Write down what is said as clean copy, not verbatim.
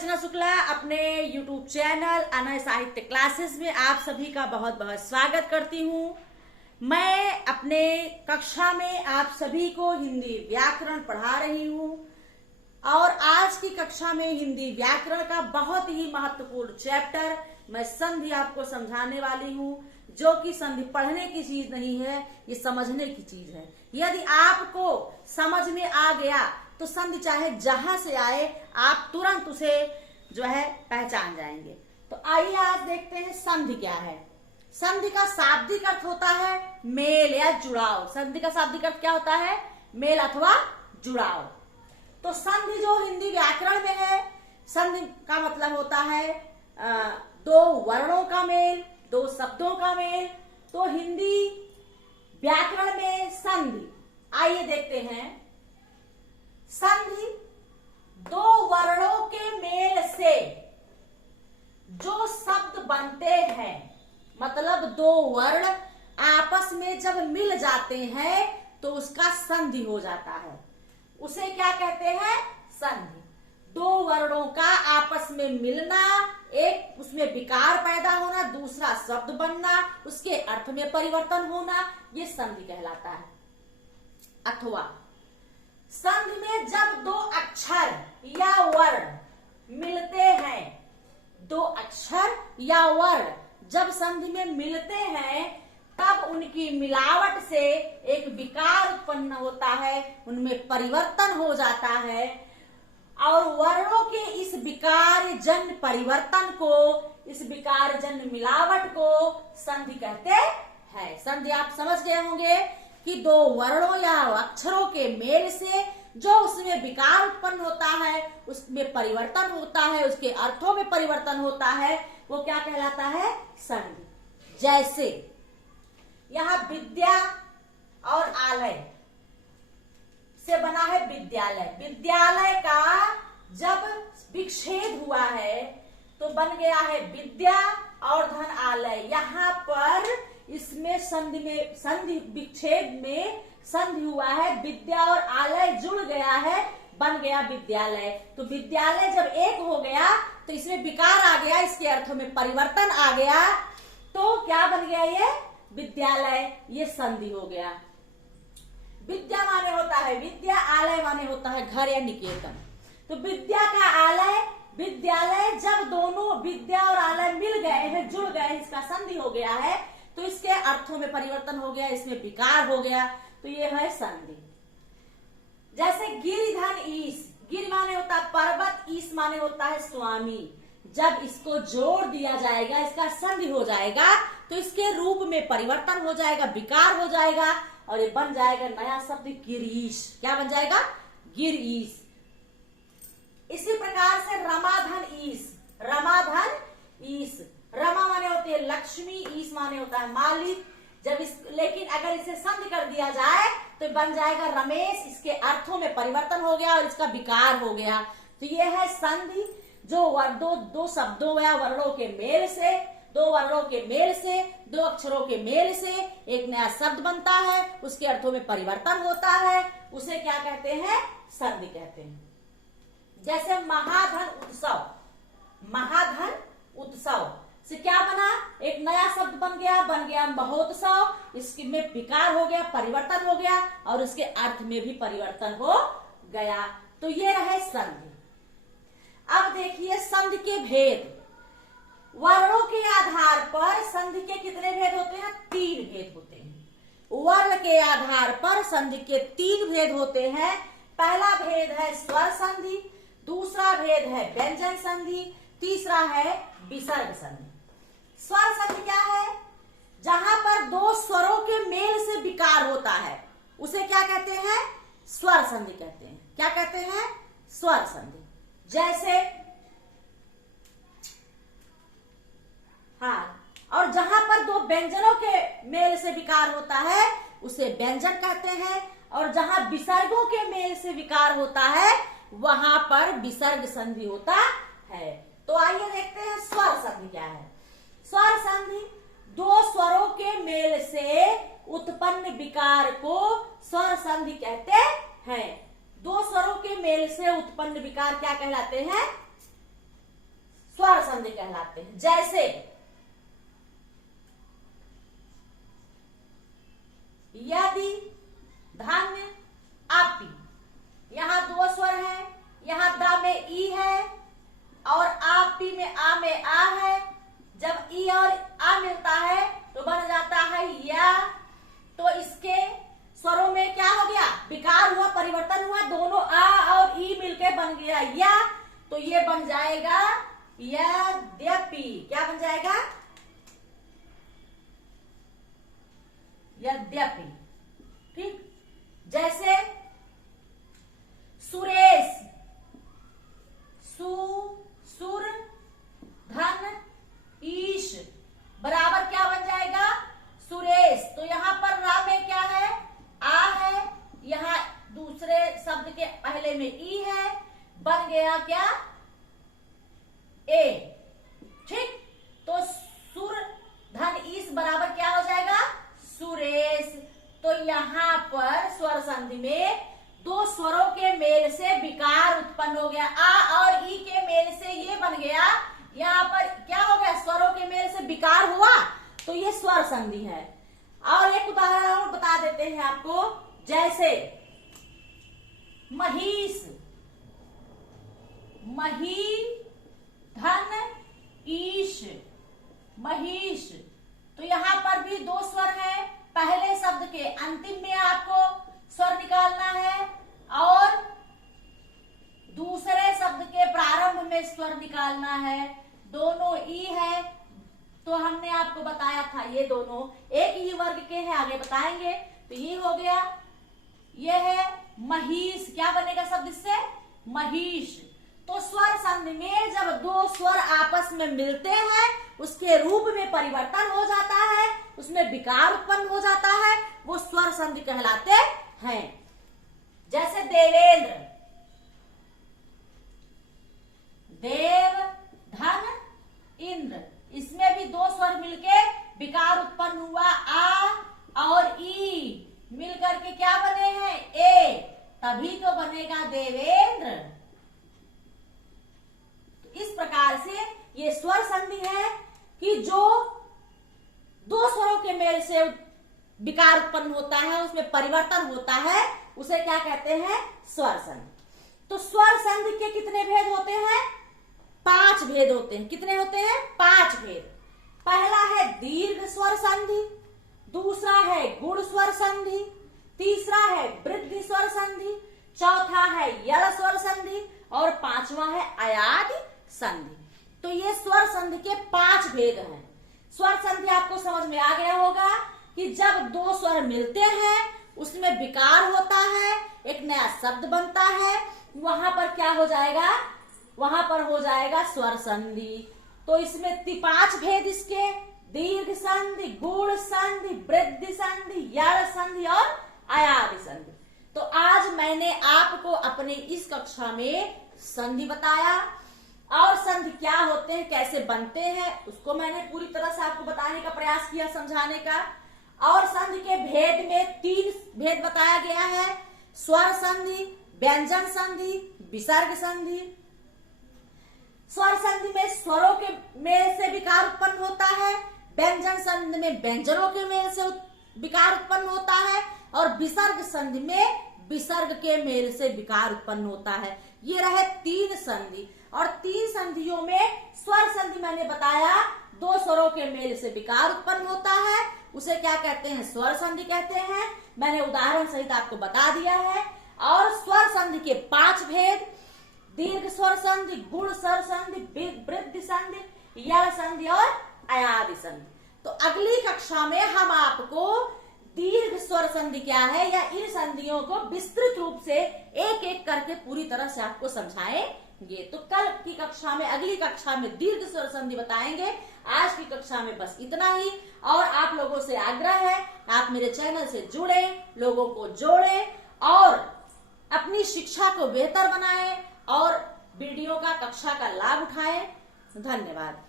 अर्चना शुक्ला अपने YouTube channel Anay साहित्य classes में आप सभी का बहुत बहुत स्वागत करती हूँ। मैं अपने कक्षा में आप सभी को हिंदी व्याकरण पढ़ा रही हूँ और आज की कक्षा में हिंदी व्याकरण का बहुत ही महत्वपूर्ण चैप्टर मैं संधि आपको समझाने वाली हूँ, जो कि संधि पढ़ने की चीज नहीं है, ये समझने की चीज है। यदि आपको समझ में आ गया तो संधि चाहे जहां से आए आप तुरंत उसे जो है पहचान जाएंगे। तो आइए आज देखते हैं संधि क्या है। संधि का शाब्दिक अर्थ होता है मेल या जुड़ाव। संधि का शाब्दिक अर्थ क्या होता है? मेल अथवा जुड़ाव। तो संधि जो हिंदी व्याकरण में है, संधि का मतलब होता है दो वर्णों का मेल, दो शब्दों का मेल। तो हिंदी व्याकरण में संधि, आइए देखते हैं। संधि दो वर्णों के मेल से जो शब्द बनते हैं, मतलब दो वर्ण आपस में जब मिल जाते हैं तो उसका संधि हो जाता है। उसे क्या कहते हैं? संधि। दो वर्णों का आपस में मिलना, एक उसमें विकार पैदा होना, दूसरा शब्द बनना, उसके अर्थ में परिवर्तन होना, ये संधि कहलाता है। अथवा संधि में जब दो अक्षर या वर्ण मिलते हैं, दो अक्षर या वर्ण जब संधि में मिलते हैं तब उनकी मिलावट से एक विकार उत्पन्न होता है, उनमें परिवर्तन हो जाता है और वर्णों के इस विकार जन्य परिवर्तन को, इस विकार जन्य मिलावट को संधि कहते हैं। संधि आप समझ गए होंगे कि दो वर्णों या अक्षरों के मेल से जो उसमें विकार उत्पन्न होता है, उसमें परिवर्तन होता है, उसके अर्थों में परिवर्तन होता है, वो क्या कहलाता है? संधि। जैसे यहाँ विद्या और आलय से बना है विद्यालय। विद्यालय का जब विच्छेद हुआ है तो बन गया है विद्या और धन आलय। यहाँ पर इसमें संधि विच्छेद में संधि हुआ है, विद्या और आलय जुड़ गया है, बन गया विद्यालय। तो विद्यालय जब एक हो गया तो इसमें विकार आ गया, इसके अर्थों में परिवर्तन आ गया, तो क्या बन गया? ये विद्यालय, ये संधि हो गया। विद्या माने होता है विद्या, आलय माने होता है घर या निकेतन। तो विद्या का आलय विद्यालय, जब दोनों विद्या और आलय मिल गए हैं, जुड़ गए, इसका संधि हो गया है, तो इसके अर्थों में परिवर्तन हो गया, इसमें विकार हो गया, तो ये है संधि। जैसे गिरिधन ईश, गिर माने होता है पर्वत, ईश माने होता है स्वामी। जब इसको जोड़ दिया जाएगा, इसका संधि हो जाएगा, तो इसके रूप में परिवर्तन हो जाएगा, विकार हो जाएगा और ये बन जाएगा नया शब्द गिरीश। क्या बन जाएगा? गिरीश। इसी प्रकार से रमाधन ईश, रमाधन ईश, रमा माने होती है लक्ष्मी, ईश माने होता है मालिक। लेकिन अगर इसे संधि कर दिया जाए तो बन जाएगा रमेश, इसके अर्थों में परिवर्तन हो गया और इसका विकार हो गया। तो ये है संधि, जो दो शब्दों या वर्णों के मेल से, दो वर्णों के मेल से, दो अक्षरों के मेल से एक नया शब्द बनता है, उसके अर्थों में परिवर्तन होता है, उसे क्या कहते हैं? संधि कहते हैं। जैसे महाधन उत्सव, महाधन उत्सव से क्या बना? एक नया शब्द बन गया महोत्सव। इसमें विकार हो गया, परिवर्तन हो गया और उसके अर्थ में भी परिवर्तन हो गया। तो ये रहे संधि। अब देखिए संधि के भेद। वर्णों के आधार पर संधि के कितने भेद होते हैं? 3 भेद होते हैं। वर्ण के आधार पर संधि के 3 भेद होते हैं। पहला भेद है स्वर संधि, दूसरा भेद है व्यंजन संधि, तीसरा है विसर्ग संधि। स्वर संधि क्या है? जहां पर दो स्वरों के मेल से विकार होता है उसे क्या कहते हैं? स्वर संधि कहते हैं। क्या कहते हैं? स्वर संधि। जैसे और जहां पर दो व्यंजनों के मेल से विकार होता है उसे व्यंजन कहते हैं, और जहां विसर्गों के मेल से विकार होता है वहां पर विसर्ग संधि होता है। तो आइए देखते हैं स्वर संधि क्या है। स्वर संधि दो स्वरों के मेल से उत्पन्न विकार को स्वर संधि कहते हैं। दो स्वरों के मेल से उत्पन्न विकार क्या कहलाते हैं? स्वर संधि कहलाते हैं। जैसे यदि, धन्य, आपी, यहां दो स्वर है, यहां द में ई है और आपी में आ है। जब ई और आ मिलता है तो बन जाता है या। तो इसके स्वरों में क्या हो गया, विकार हुआ, परिवर्तन हुआ, दोनों आ और ई मिलके बन गया या। तो ये बन जाएगा यद्यपि। क्या बन जाएगा, यद्यपि। ठीक, जैसे सुरेश, सुर, धन, ईश बराबर क्या बन जाएगा, सुरेश। तो यहां पर रा में क्या है, आ है, यहां दूसरे शब्द के पहले में ई है, बन गया क्या, ए। ठीक, तो सुर, धन, ईश बराबर क्या हो जाएगा, सुरेश। तो यहां पर स्वर संधि में दो स्वरों के मेल से विकार उत्पन्न हो गया, आ और ई के मेल से ये बन गया। यहाँ पर क्या हो गया, स्वरों के मेल से विकार हुआ, तो ये स्वर संधि है। और एक उदाहरण बता देते हैं आपको, जैसे महिष, धन, ईश, महिष। तो यहां पर भी दो स्वर है, पहले शब्द के अंतिम में आपको स्वर निकालना है और दूसरे शब्द के प्रारंभ में स्वर निकालना है। दोनों ई है, तो हमने आपको बताया था ये दोनों एक ही वर्ग के हैं, आगे बताएंगे। तो ये हो गया, ये है महिष। क्या बनेगा शब्द इससे, महिष। तो स्वर संधि में जब दो स्वर आपस में मिलते हैं, उसके रूप में परिवर्तन हो जाता है, उसमें विकार उत्पन्न हो जाता है, वो स्वर संधि कहलाते हैं। जैसे देवेंद्र, देव, धन, इंद्र, इसमें भी दो स्वर मिलके विकार उत्पन्न हुआ, आ और ई मिलकर के क्या बने हैं, ए, तभी तो बनेगा देवेंद्र। तो इस प्रकार से ये स्वर संधि है कि जो दो स्वरों के मेल से विकार उत्पन्न होता है, उसमें परिवर्तन होता है, उसे क्या कहते हैं, स्वर संधि। तो स्वर संधि के कितने भेद होते हैं, 5 भेद होते हैं। कितने होते हैं, 5 भेद। पहला है दीर्घ स्वर संधि, दूसरा है गुण स्वर संधि, तीसरा है वृद्धि स्वर संधि, चौथा है यल स्वर संधि और पांचवा है अयादि संधि। तो ये स्वर संधि के 5 भेद हैं। स्वर संधि आपको समझ में आ गया होगा कि जब दो स्वर मिलते हैं, उसमें विकार होता है, एक नया शब्द बनता है, वहां पर क्या हो जाएगा, वहां पर हो जाएगा स्वर संधि। तो इसमें 5 भेद इसके, दीर्घ संधि, गुण संधि, वृद्धि संधि, यल संधि और अयादि संधि। तो आज मैंने आपको अपने इस कक्षा में संधि बताया और संधि क्या होते हैं, कैसे बनते हैं, उसको मैंने पूरी तरह से आपको बताने का प्रयास किया, समझाने का। और संधि के भेद में 3 भेद बताया गया है, स्वर संधि, व्यंजन संधि, विसर्ग संधि। स्वर संधि में स्वरों के मेल से विकार उत्पन्न होता है, व्यंजन संधि में व्यंजनों के मेल से विकार उत्पन्न होता है और विसर्ग संधि में विसर्ग के मेल से विकार उत्पन्न होता है। ये रहे 3 संधि। और 3 संधियों में स्वर संधि मैंने बताया, 2 स्वरों के मेल से विकार उत्पन्न होता है, उसे क्या कहते हैं, स्वर संधि कहते हैं। मैंने उदाहरण सहित आपको बता दिया है। और स्वर संधि के 5 भेद, दीर्घ स्वर संधि, गुण स्वर संधि, वृद्धि संधि, यल संधि और अयादि संधि। तो अगली कक्षा में हम आपको दीर्घ स्वर संधि क्या है या इन संधियों को विस्तृत रूप से एक एक करके पूरी तरह से आपको समझाएंगे। तो कल की कक्षा में, अगली कक्षा में दीर्घ स्वर संधि बताएंगे। आज की कक्षा में बस इतना ही। और आप लोगों से आग्रह है, आप मेरे चैनल से जुड़े, लोगों को जोड़े और अपनी शिक्षा को बेहतर बनाएं और वीडियो का, कक्षा का लाभ उठाएं। धन्यवाद।